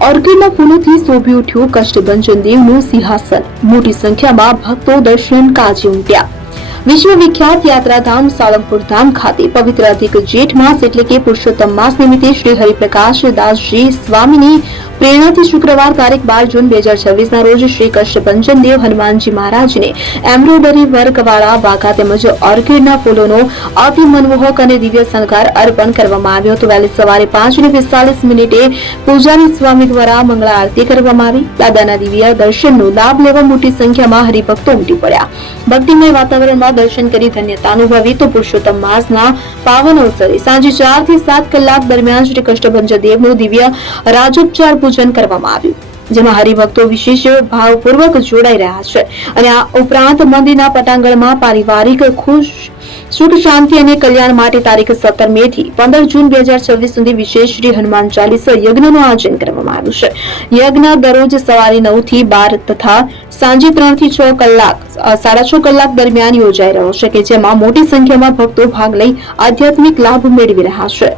ઓર્કિડના ફૂલોથી શોભી ઉઠ્યું કષ્ટભંજન દેવનું સિંહાસન। મોટી સંખ્યામાં ભક્તો દર્શન કાજે ઉમટ્યા। વિશ્વ વિખ્યાત યાત્રાધામ સાળંગપુર ધામ ખાતે પવિત્ર અધિક જેઠ માસ એટલે કે પુરુષોત્તમ માસ નિમિત્તે શ્રી હરિપ્રકાશ દાસજી સ્વામીની પ્રેરણાથી શુક્રવાર તારીખ 12 જૂન 2026 રોજ શ્રી કષ્ટભંજન દેવ હનુમાનજી મહારાજને એમ્બ્રોઇડરી વર્કવાળા વાઘા તેમજ ઓર્કિડના ફૂલોનો અતિ મનમોહક અને દિવ્ય શણગાર અર્પણ કરવામાં આવ્યો હતો। વહેલી સવારે 5:45 પૂજારી સ્વામી દ્વારા મંગળા આરતી કરવામાં આવી। દાદાના દિવ્ય દર્શનનો લાભ લેવા મોટી સંખ્યામાં હરિભક્તો ઉમટી પડ્યા। ભક્તિમય વાતાવરણમાં દર્શન કરી ધન્યતા અનુભવી તો પુરુષોત્તમ માસના પાવન અવસરે સાંજે 4 થી 7 કલાક દરમિયાન શ્રી કષ્ટભંજન દેવનું દિવ્ય રાજોપચાર પૂજન કરવામાં આવ્યું, જેમાં હરિભક્તો વિશેષ ભાવપૂર્વક જોડાઈ રહ્યા છે અને આ ઉપરાંત મંદિરના પટાંગણમાં પારિવારિક સુખ શાંતિ અને કલ્યાણ માટે તારીખ 17 મે થી 15 જૂન 2026 સુધી વિશેષ શ્રી હનુમાન ચાલીસા યજ્ઞનું આયોજન કરવામાં આવ્યું છે। યજ્ઞ દરરોજ સવારે 9 થી 12 તથા સાંજે 3 થી 6 કલાક 6.5 કલાક દરમિયાન યોજાઈ રહ્યો છે કે જેમાં મોટી સંખ્યામાં ભક્તો ભાગ લઈ આધ્યાત્મિક લાભ મેળવી રહ્યા છે।